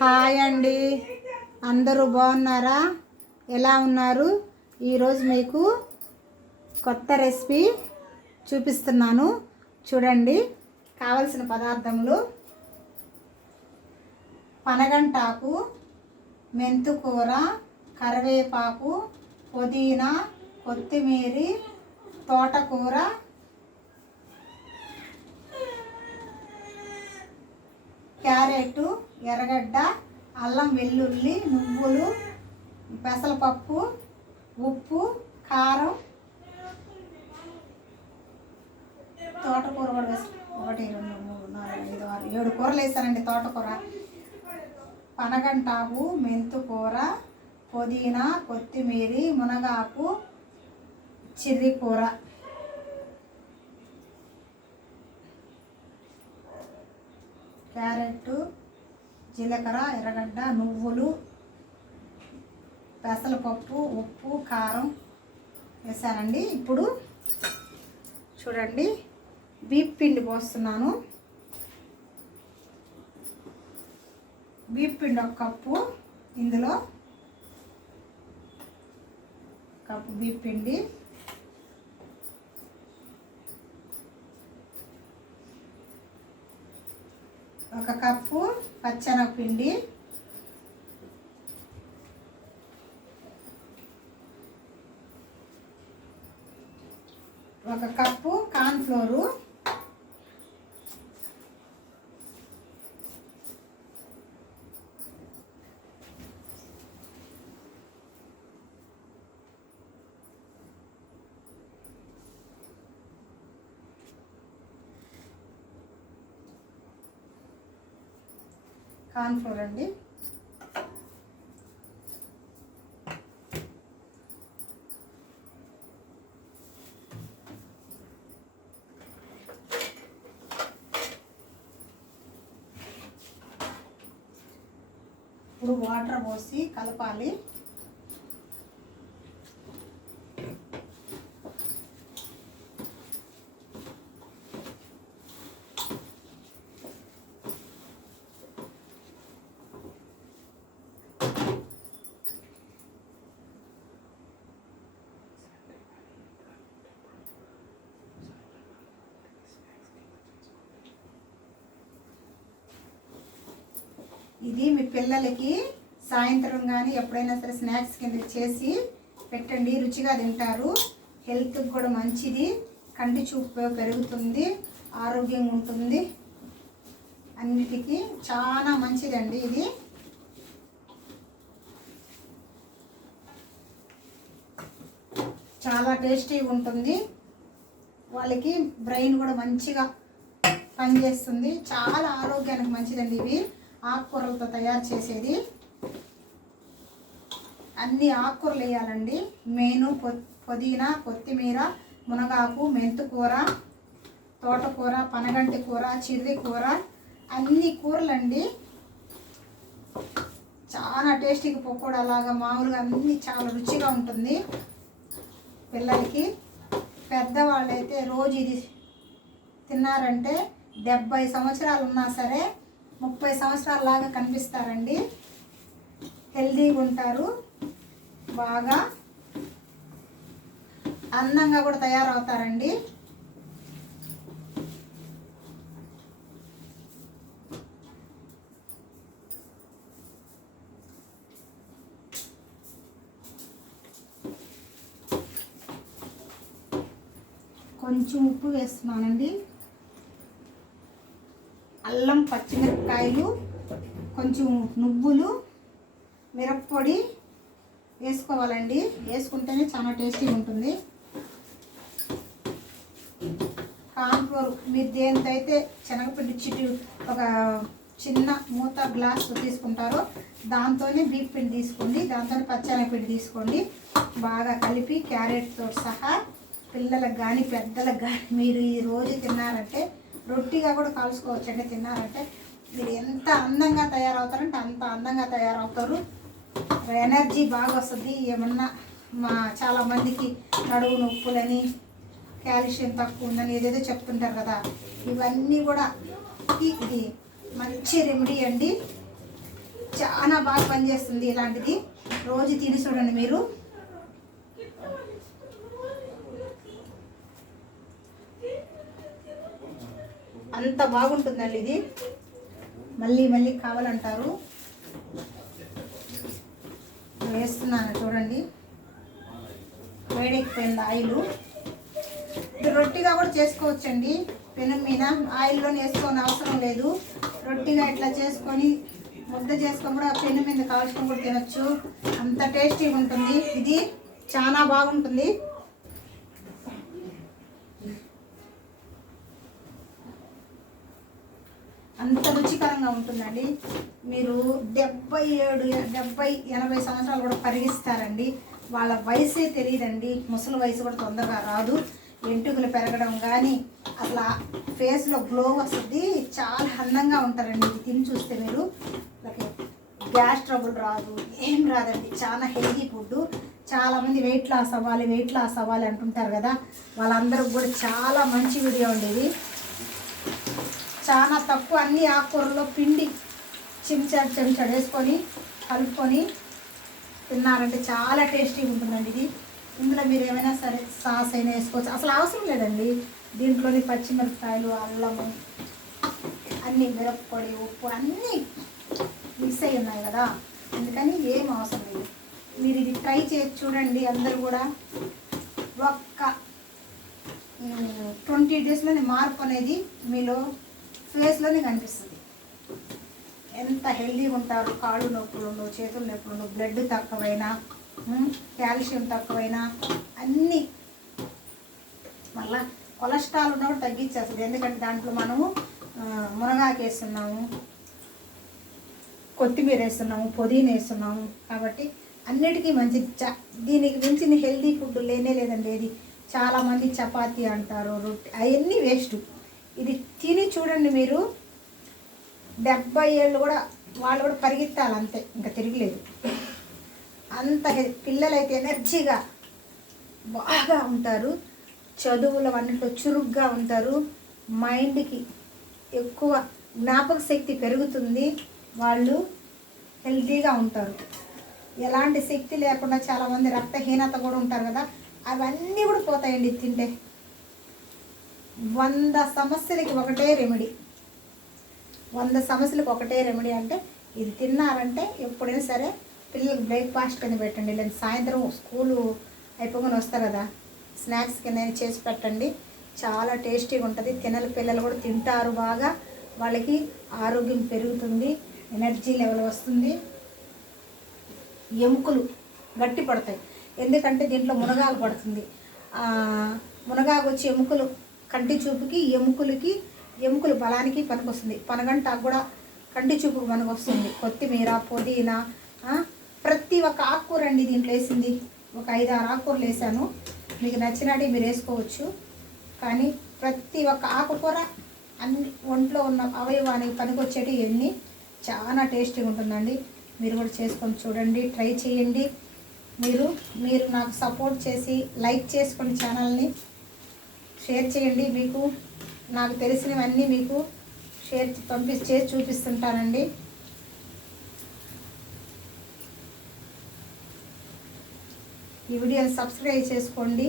Hi అండి, అందరూ బాగున్నారా? ఎలా ఉన్నారు? ఈరోజు మీకు కొత్త రెసిపీ చూపిస్తున్నాను. చూడండి, కావలసిన పదార్థములు: పనగంటాకు, మెంతుకూర, కరివేపాకు, పుదీనా, కొత్తిమీర, తోటకూర, క్యారెట్, ఎర్రగడ్డ, అల్లం వెల్లుల్లి, నువ్వులు, పెసరపప్పు, ఉప్పు, కారం, తోటకూర కూడా వేసి 1 2 3 4 5 6 7 కూరలు వేసానండి. తోటకూర, పనగంటాకు, మెంతుకూర, పుదీనా, కొత్తిమీర, మునగాకు, చిర్రి కూర. క్యారెట్, జీలకర్ర, ఎర్రగడ్డ, నువ్వులు, పెసరపప్పు, ఉప్పు, కారం వేసానండి. ఇప్పుడు చూడండి, బీప్ పిండి పోస్తున్నాను. బీప్ పిండి 1 కప్పు. ఇందులో కప్పు బీప్ పిండి, ఒక కప్పు పచ్చెనగపిండి, ఒక కప్పు కార్న్ఫ్లోరు, కార్న్ఫ్లోర్ అండి. ఇప్పుడు వాటర్ పోసి కలపాలి. ఇది మీ పిల్లలకి సాయంత్రం కానీ ఎప్పుడైనా సరే స్నాక్స్ కింద చేసి పెట్టండి, రుచిగా తింటారు. హెల్త్కి కూడా మంచిది, కంటి చూపు పెరుగుతుంది, ఆరోగ్యంగా ఉంటుంది, అన్నిటికీ చాలా మంచిదండి. ఇది చాలా టేస్టీగా ఉంటుంది. వాళ్ళకి బ్రెయిన్ కూడా మంచిగా పనిచేస్తుంది, చాలా ఆరోగ్యానికి మంచిదండి. ఇవి ఆకుకూరలతో తయారు చేసేది. అన్ని ఆకుకూరలు వేయాలండి. మెయిన్ పుదీనా, కొత్తిమీర, మునగాకు, మెంతుకూర, తోటకూర, పనగంటి కూర, చిర్రి కూర, అన్ని కూరలండి. చాలా టేస్టీగా పకోడా లాగా మామూలుగా అన్నీ చాలా రుచిగా ఉంటుంది పిల్లలకి. పెద్దవాళ్ళైతే రోజు ఇది తిన్నారంటే 70 సంవత్సరాలు ఉన్నా సరే 30 సంవత్సరాల లాగా కనిపిస్తారండి. హెల్దీగా ఉంటారు, బాగా అందంగా కూడా తయారవుతారండి. కొంచెం ఉప్పు వేస్తున్నానండి. అల్లం, పచ్చిమిరపకాయలు, కొంచెం నువ్వులు, మిరప్పొడి వేసుకోవాలండి. వేసుకుంటేనే చాలా టేస్టీగా ఉంటుంది. కార్న్ఫ్లోర్ మీరు దేనికైతే శనగపిండి ఒక చిన్న మూత గ్లాస్ తీసుకుంటారో దాంతోనే బీప్ పిండి తీసుకోండి, దాంతోనే పచ్చెనగపిండి తీసుకోండి. బాగా కలిపి క్యారెట్తో సహా పిల్లలకు కానీ పెద్దలకు కానీ మీరు ఈ రోజు తిన్నారంటే రొట్టిగా కూడా కాల్చుకోవచ్చండి. తిన్నారంటే మీరు ఎంత అందంగా తయారవుతారంటే అంత అందంగా తయారవుతారు. ఎనర్జీ బాగా వస్తుంది. ఏమన్నా చాలామందికి నడువు నొప్పులని, కాల్షియం తక్కువ ఉందని ఏదేదో చెప్తుంటారు కదా, ఇవన్నీ కూడా ఇది మంచి రెమెడీ అండి. చాలా బాగా పనిచేస్తుంది. ఇలాంటిది రోజు తిని చూడండి మీరు. అంత బాగుంటుందండి ఇది. మళ్ళీ మళ్ళీ కావాలంటారు. వేస్తున్నాను చూడండి. వేడెక్కిపోయింది ఆయిల్. ఇది రొట్టిగా కూడా చేసుకోవచ్చండి. పెనం మీద ఆయిల్లోనే వేసుకోని అవసరం లేదు. రొట్టిగా ఇట్లా చేసుకొని ముద్ద చేసుకొని కూడా పెనం మీద కాల్చుకొని కూడా తినచ్చు. అంత టేస్టీగా ఉంటుంది. ఇది చాలా బాగుంటుంది. అంత రుచికరంగా ఉంటుందండి. మీరు 70-80 సంవత్సరాలు కూడా పరిగిస్తారండి. వాళ్ళ వయసే తెలియదండి. ముసలి వయసు కూడా తొందరగా రాదు. ఎంటుకలు పెరగడం కానీ అసలు ఫేస్లో గ్లో వస్తుంది. చాలా అందంగా ఉంటారండి. ఇది తిని చూస్తే మీరు గ్యాస్ ట్రబుల్ రాదు, ఏం రాదండి. చాలా హెల్తీ ఫుడ్. చాలామంది వెయిట్ లాస్ అవ్వాలి అంటుంటారు కదా, వాళ్ళందరికి కూడా చాలా మంచి వీడియో ఉండేది. చాలా తక్కువ అన్ని ఆకుకూరల్లో పిండి చెంచాడు వేసుకొని కలుపుకొని తిన్నారంటే చాలా టేస్టీగా ఉంటుందండి ఇది. ఇందులో మీరు ఏమైనా సరే సాస్ అయినా వేసుకోవచ్చు. అసలు అవసరం లేదండి. దీంట్లోని పచ్చిమిరపకాయలు, అల్లము, అన్నీ మిరప్పొడి, ఉప్పు అన్నీ మిక్స్ అయ్యి ఉన్నాయి కదా, అందుకని ఏం అవసరం లేదు. మీరు ఇది ట్రై చేసి చూడండి. అందరూ కూడా ఒక్క 20 డేస్లోనే మార్పు అనేది మీలో ఫేస్లోనే కనిపిస్తుంది. ఎంత హెల్దీగా ఉంటారు. కాళ్ళు నొప్పులు, చేతులు నొప్పులు, బ్లడ్ తక్కువైనా, కాల్షియం తక్కువైనా అన్నీ, మళ్ళీ కొలెస్ట్రాల్ ఉన్న కూడా తగ్గించేస్తుంది. ఎందుకంటే దాంట్లో మనము మునగాకు వేస్తున్నాము, కొత్తిమీర వేస్తున్నాము, పుదీనా వేస్తున్నాము. కాబట్టి అన్నిటికీ మంచిది. దీనికి మించిన హెల్దీ ఫుడ్ లేనే లేదండి. ఇది చాలామంది చపాతీ అంటారు, రొట్టె, అవన్నీ వేస్ట్. ఇది తిని చూడండి మీరు. 70 ఏళ్ళు కూడా వాళ్ళు కూడా పరిగెత్తాలి అంతే, ఇంకా తిరగలేదు. అంత పిల్లలైతే ఎనర్జీగా బాగా ఉంటారు. చదువుల అన్నింటిలో చురుగ్గా ఉంటారు. మైండ్కి ఎక్కువ జ్ఞాపక శక్తి పెరుగుతుంది. వాళ్ళు హెల్తీగా ఉంటారు. ఎలాంటి శక్తి లేకుండా చాలామంది రక్తహీనత కూడా ఉంటారు కదా, అవన్నీ కూడా పోతాయండి తింటే. 100 సమస్యలకి ఒకటే రెమెడీ. 100 సమస్యలకు ఒకటే రెమెడీ అంటే ఇది తిన్నారంటే ఎప్పుడైనా సరే పిల్లలకు బ్రేక్ఫాస్ట్ కింద పెట్టండి. లేదా సాయంత్రం స్కూలు అయిపోగానే వస్తారు కదా, స్నాక్స్ కింద చేసి పెట్టండి. చాలా టేస్టీగా ఉంటుంది. తినని పిల్లలు కూడా తింటారు. బాగా వాళ్ళకి ఆరోగ్యం పెరుగుతుంది, ఎనర్జీ లెవెల్ వస్తుంది, ఎముకలు గట్టి పడతాయి. ఎందుకంటే దీంట్లో మునగాకు పడుతుంది. మునగాకు వచ్చి ఎముకలు, కంటి చూపుకి, ఎముకలు బలానికి పనికొస్తుంది. పనగంటాకు కూడా కంటి చూపుకు పనికొస్తుంది. కొత్తిమీర, పుదీనా, ప్రతి ఒక్క ఆకుకూర అండి దీంట్లో వేసింది. ఒక 5-6 ఆకుకూరలు వేసాను. మీకు నచ్చినట్టు మీరు వేసుకోవచ్చు. కానీ ప్రతి ఒక్క ఆకుకూర అన్ని ఒంట్లో ఉన్న అవయవానికి పనికొచ్చేటి ఎన్ని చాలా టేస్టీగా ఉంటుందండి. మీరు కూడా చేసుకొని చూడండి, ట్రై చేయండి. మీరు నాకు సపోర్ట్ చేసి లైక్ చేసుకొని ఛానల్ని షేర్ చేయండి. మీకు నాకు తెలిసినవన్నీ మీకు చేసి చూపిస్తుంటానండి. ఈ వీడియోని సబ్స్క్రైబ్ చేసుకోండి.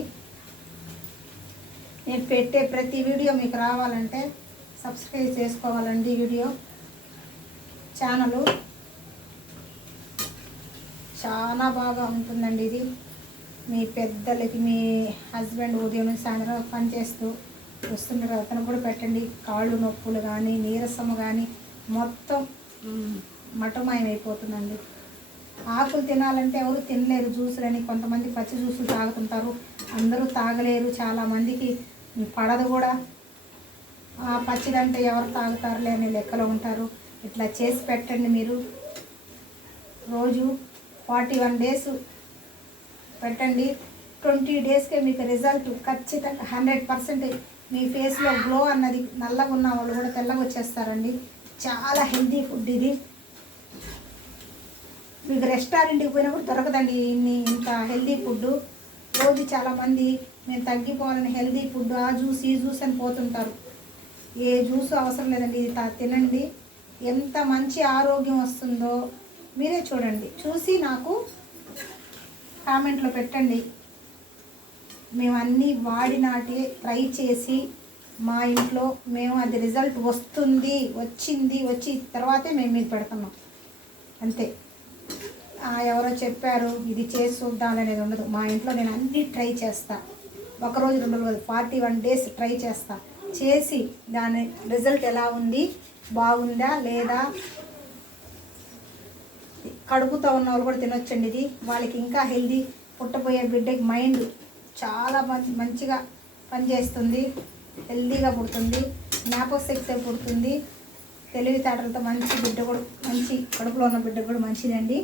నేను పెట్టే ప్రతి వీడియో మీకు రావాలంటే సబ్స్క్రైబ్ చేసుకోవాలండి. వీడియో ఛానల్ చాలా బాగా ఉంటుందండి. ఇది మీ పెద్దలకి, మీ హస్బెండ్ ఉదయం నుంచి సాయంత్రం పని చేస్తూ వస్తుంటారు, అతను కూడా పెట్టండి. కాళ్ళు నొప్పులు కానీ, నీరసము కానీ మొత్తం మటమాయం అయిపోతుందండి. ఆకులు తినాలంటే ఎవరు తినలేరు. జ్యూసులని కొంతమంది పచ్చి జ్యూసులు తాగుతుంటారు, అందరూ తాగలేరు. చాలామందికి పడదు కూడా. పచ్చిదంటే ఎవరు తాగుతారులే అనే లెక్కలో ఉంటారు. ఇట్లా చేసి పెట్టండి. మీరు రోజు 41 డేస్ పెట్టండి. 20 డేస్కే మీకు రిజల్ట్ ఖచ్చితంగా 100% మీ ఫేస్లో గ్లో అన్నది, నల్లగా ఉన్న వాళ్ళు కూడా తెల్లగా వచ్చేస్తారండి. చాలా హెల్తీ ఫుడ్ ఇది. మీకు రెస్టారెంట్కి పోయినప్పుడు దొరకదండి ఇంత హెల్తీ ఫుడ్. రోజు చాలామంది మేము తగ్గిపోవాలని హెల్తీ ఫుడ్, ఆ జ్యూస్ ఈ జ్యూస్ అని పోతుంటారు. ఏ జ్యూస్ అవసరం లేదండి. ఇది తినండి. ఎంత మంచి ఆరోగ్యం వస్తుందో మీరే చూడండి, చూసి నాకు కామెంట్లో పెట్టండి. మేము అన్నీ వాడినాటి ట్రై చేసి మా ఇంట్లో మేము అది రిజల్ట్ వచ్చి తర్వాతే మేము మీకు పెడుతున్నాం అంతే. ఎవరో చెప్పారు ఇది చేసి చూద్దాం అనేది ఉండదు. మా ఇంట్లో నేను అన్నీ ట్రై చేస్తా, ఒకరోజు 2 రోజులు 41 days ట్రై చేస్తా. చేసి దాని రిజల్ట్ ఎలా ఉంది, బాగుందా లేదా, కడుపుతో ఉన్న వాళ్ళు కూడా తినొచ్చండి ఇది. వాళ్ళకి ఇంకా హెల్దీ, పుట్టబోయే బిడ్డకి మైండ్ చాలా మంచిగా పనిచేస్తుంది, హెల్దీగా పుడుతుంది, జ్ఞాపకశక్తి పుడుతుంది, తెలివితేటలతో మంచి బిడ్డ కూడా, మంచి కడుపులో ఉన్న బిడ్డ కూడా మంచిదండి.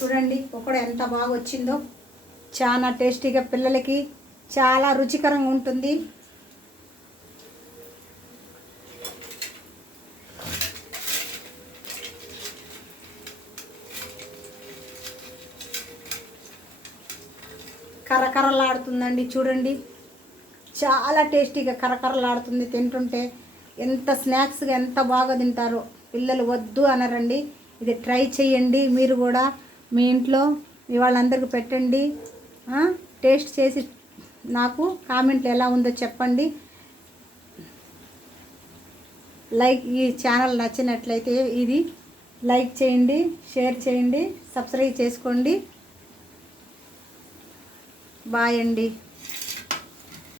చూడండి పకోడా ఎంత బాగా వచ్చిందో. చాలా టేస్టీగా, పిల్లలకి చాలా రుచికరంగా ఉంటుంది. కరకరలాడుతుందండి చూడండి, చాలా టేస్టీగా కరకరలాడుతుంది. తింటుంటే ఎంత స్నాక్స్గా ఎంత బాగా తింటారో, పిల్లలు వద్దు అనరండి. ఇది ట్రై చేయండి మీరు కూడా, మీ ఇంట్లో మీ వాళ్ళందరికీ పెట్టండి. టేస్ట్ చేసి నాకు కామెంట్లు ఎలా ఉందో చెప్పండి. ఈ ఛానల్ నచ్చినట్లయితే ఇది లైక్ చేయండి, షేర్ చేయండి, సబ్స్క్రైబ్ చేసుకోండి. బాయ్ అండి.